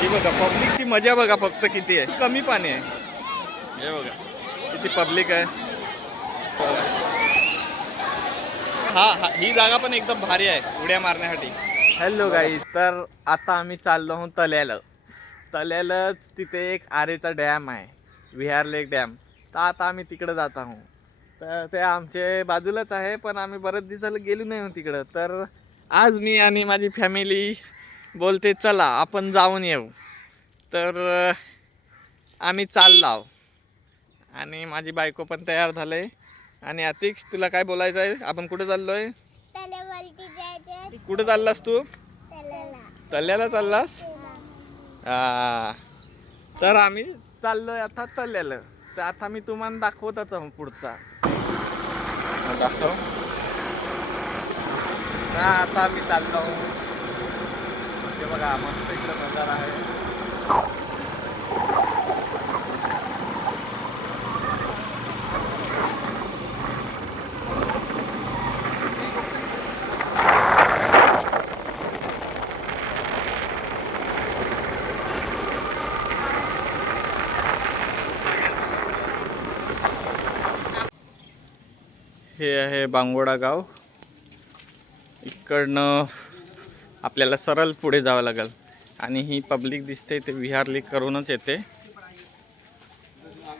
ही बघा पब्लिकची मजा बघा फक्त किती आहे. कमी पाणी आहे. हे बघा किती पब्लिक आहे. हा ही जागा पण एकदम भारी आहे उड्या मारण्यासाठी. हॅलो गाईज, तर आता आम्ही चाललो आहोत तल्यालाच. तिथे एक आरेचा डॅम आहे, विहार लेक डॅम. तर आता आम्ही तिकडे जात आहोत. तर ते आमच्या बाजूलाच आहे, पण आम्ही बरेच दिवसाला गेलो नाही तिकडं. तर आज मी आणि माझी फॅमिली बोलते चला आपण जाऊन येऊ. तर आम्ही चाललो आणि माझी बायको पण तयार झाले. आणि अतिक, तुला काय बोलायचं आहे? आपण कुठे चाललोय? कुठे चाललास तू? तल्याला चाललास? तर आम्ही चाललोय आता तल्याला. तर आता मी तुम्हाला दाखवतच आहो पुढचा दाखव. आता आम्ही चाललो आहोत. हे बघा मस्त इकडे नजारा आहे. हे आहे बांगोडा गाव. इकडनं आपल्याला सरळ पुढे जावं लागेल. आणि ही पब्लिक दिसते ते विहार लेक करूनच येते.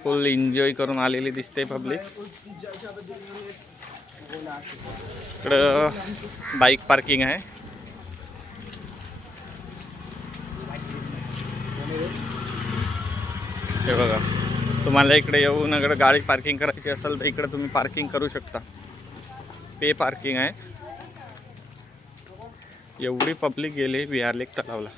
फुल एन्जॉय करून आलेली दिसते पब्लिक. इकडं बाईक पार्किंग आहे. हे बघा, तुम्हाला इकडे येऊन अगर गाडी पार्किंग करायची असेल तर इकडे तुम्ही पार्किंग करू शकता. पे पार्किंग आहे. एवढी पब्लिक गेली विहार लेक तलावला.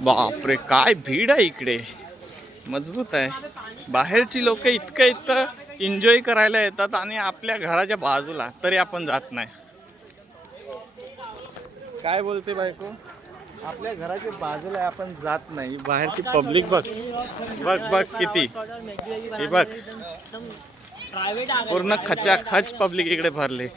बापरे, काय भीड आहे इकडे. मजबूत आहे. बाहेरची लोक इतकं एन्जॉय करायला येतात आणि आपल्या घराच्या बाजूला तरी आपण जात नाही. काय बोलते बायको? आपल्या घराच्या बाजूला आपण जात नाही. बाहेरची पब्लिक बघ बघ बघ किती. हे बघ पूर्ण खचाखच पब्लिक इकडे भरले.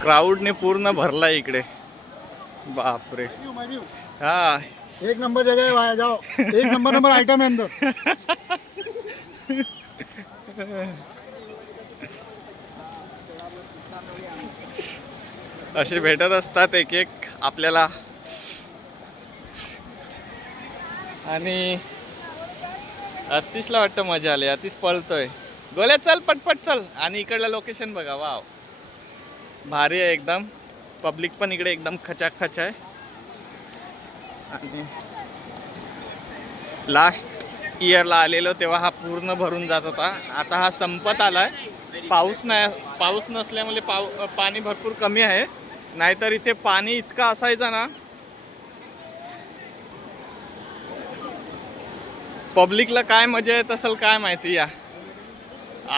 क्राउडने पूर्ण भरला इकडे. बापरे. हाँ, एक नंबर जगह है, वहाँ जाओ. एक नंबर आइटम है अंदर. असे भेटत असतात एक एक आपल्याला. आणि अतिशला वाटतं मजा आली. अतिश पळतोय. गोल्या चल पटपट चल. आणि इकडलं लोकेशन बघा, वाव भारी आहे एकदम. पब्लिक पण इकडे एकदम खचाखच आहे. आणि लास्ट इयरला आलेलो तेव्हा हा पूर्ण भरून जात होता. आता हा संपत आलाय. पाऊस नसल्यामुळे पाणी भरपूर कमी आहे. नाहीतर इथे पाणी इतकं असायचं ना. पब्लिकला काय मजा येत असेल काय माहिती. या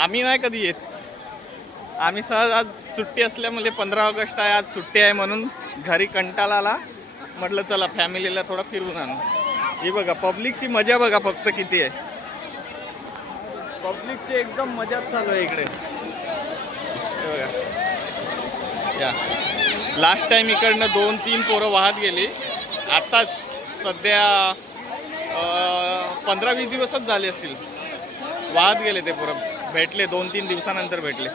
आम्ही नाही कधी येत. आम्ही सहज आज सुट्टी असल्यामुळे 15 ऑगस्ट आहे, आज सुट्टी आहे म्हणून घरी कंटाळा आला. म्हटलं चला फॅमिलीला थोडं फिरवून आणू. ही बघा पब्लिकची मजा बघा फक्त किती आहे. पब्लिकची एकदम मजा चालू आहे इकडे. हे बघा, या लास्ट टाइम इकडनं 2-3 पोरं वाहत गेली. आता सध्या 15-20 दिवसच झाले असतील वाहत गेले ते पोरं. भेटले 2-3 दिवसानंतर भेटले.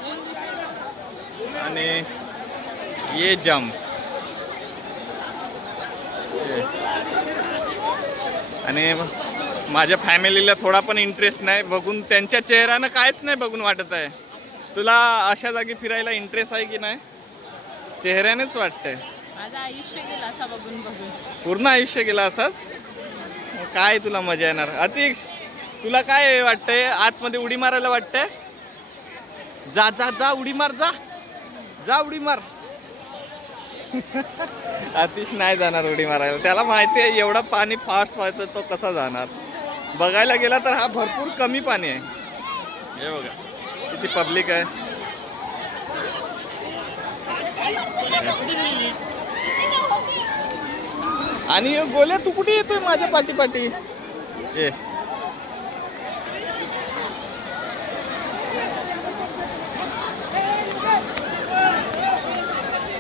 आणि ये जंप आणि माझ्या फॅमिलीला थोडा पण इंटरेस्ट नाही, बघून त्यांच्या चेहऱ्यानं काहीच नाही बघून वाटत आहे. तुला अशा जागी फिरायला इंटरेस्ट आहे की नाही? चेहऱ्यानेच वाटतंय. माझं आयुष्य गेलं असं बघून बघून. पूर्ण आयुष्य गेलं असंच. काय तुला मजा येणार? अतिश, तुला काय वाटतंय? आतमध्ये उडी मारायला वाटतंय? जा जा जा, उडी मार, जा जा, उडी मार. अतिश नाही जाणार उडी मारायला, त्याला माहिती आहे एवढं पाणी फास्ट व्हायचं, तो कसा जाणार? बघायला गेला तर हा भरपूर कमी पाणी आहे. हे बघा किती पब्लिक आहे. आणि गोल्या तू कुठे येतोय माझ्या पाठी पाठी? ए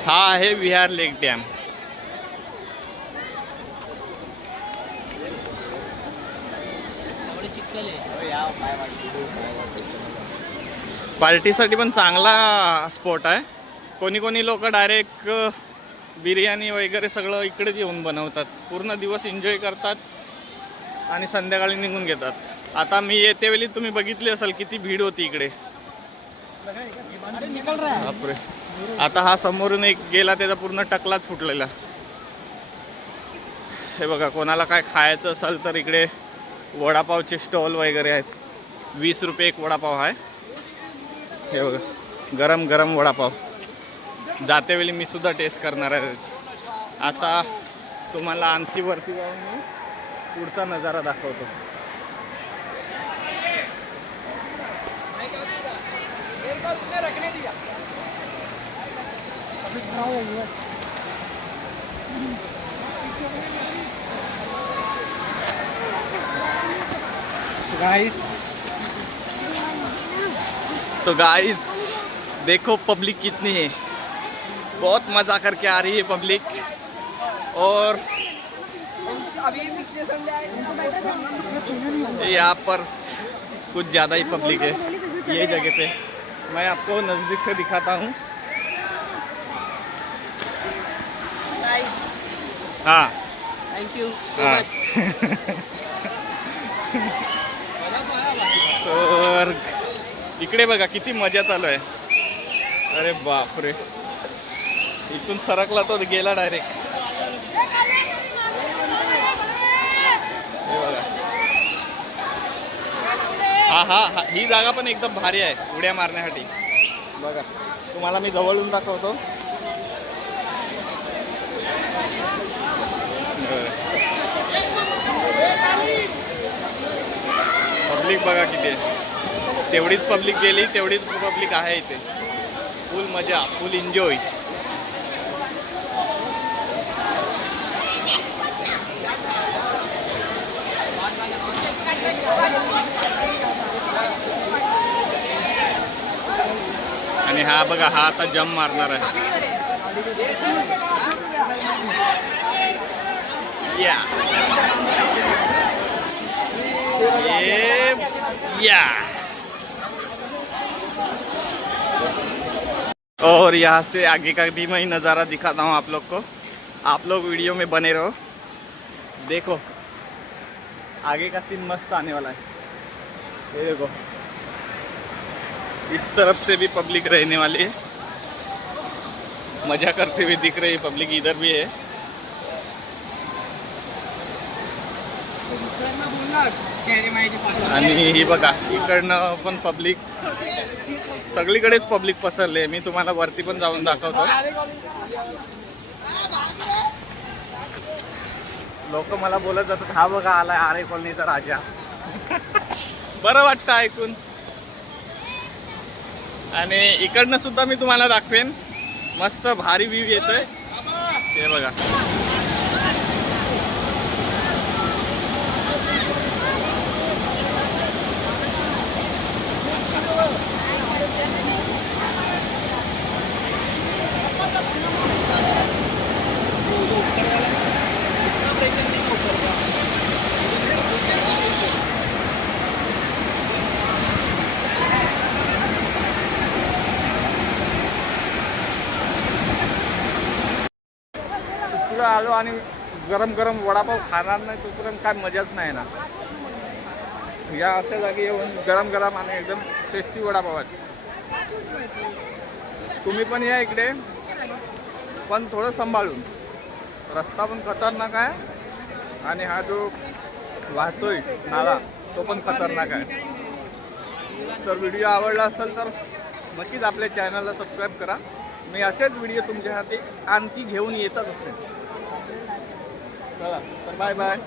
हा आहे विहार लेक डॅम. पार्टीसाठी पण चांगला स्पॉट आहे. कोणी कोणी लोक डायरेक्ट बिर्याणी वगैरे सगळं इकडेच येऊन बनवतात, पूर्ण दिवस एन्जॉय करतात आणि संध्याकाळी निघून घेतात. आता मी येते वेळी तुम्ही बघितली असेल किती भीड होती इकडे. बापरे, आता हा समोरून एक गेला त्याचा पूर्ण टकलाच फुटलेला. हे बघा, कोणाला काय खायचं असेल तर इकडे वडापावचे स्टॉल वगैरे आहेत. 20 रुपये एक वडापाव आहे. हे बघा, गरम गरम वडापाव. जाते वेळी मी सुद्धा टेस्ट करणार आहे. आता तुम्हाला आणखी वरती जाऊन मी पुढचा नजारा दाखवतो. तो गाइस देखो पब्लिक कितनी है, बहुत मज़ा करके आ रही है पब्लिक. और यहाँ पर कुछ ज़्यादा ही पब्लिक है ये जगह पे. मैं आपको नज़दीक से दिखाता हूँ. हाँ, थँक यू सो हाँ. मच. तर इकडे बघा किती मजा चालू आहे. अरे बापरे, इथून सरकला तो गेला डायरेक्ट. हे बघा, हा ही जागा पण एकदम भारी आहे उड्या मारण्यासाठी. बघा, तुम्हाला मी जवळून दाखवतो. पब्लिक बघा किती आहे. तेवढीच पब्लिक गेली, तेवढीच पब्लिक आहे इथे. फुल मजा, फुल एन्जॉय. आणि हा बघा, हा आता जंप मारणार आहे. या और यहाँ से आगे का भी मैं नज़ारा दिखाता हूँ आप लोग को. आप लोग वीडियो में बने रहो. देखो आगे का सीन मस्त आने वाला है. ये देखो, इस तरफ से भी पब्लिक रहने वाली है. मजा करते हुए दिख रही है पब्लिक. इधर भी है. आणि ही बघा, इकडनं पण पब्लिक, सगळीकडेच पब्लिक पसरले. मी तुम्हाला वरती पण जाऊन दाखवतो. लोक मला बोलत जातात, हा बघा आलाय आरे कॉलनीचा राजा. बरं वाटतं ऐकून. आणि इकडनं सुद्धा मी तुम्हाला दाखवेन. मस्त भारी व्ह्यू येतोय. ते बघा, आलो आणि गरम गरम वडापाव खाणार नाही तोपर्यंत काय मजाच नाही ना. या अशा जागी येऊन गरम गरम आणि एकदम टेस्टी वडापाव आहेत. तुम्ही पण या इकडे, पण थोडं सांभाळून. रस्ता पण खतरनाक आहे आणि हा जो वाहतोय नाला तो पण खतरनाक आहे. तर व्हिडिओ आवडला असेल तर नक्कीच आपल्या चॅनलला सबस्क्राईब करा. मी असेच व्हिडिओ तुमच्यासाठी आणखी घेऊन येतच असेल. चला तर बाय बाय.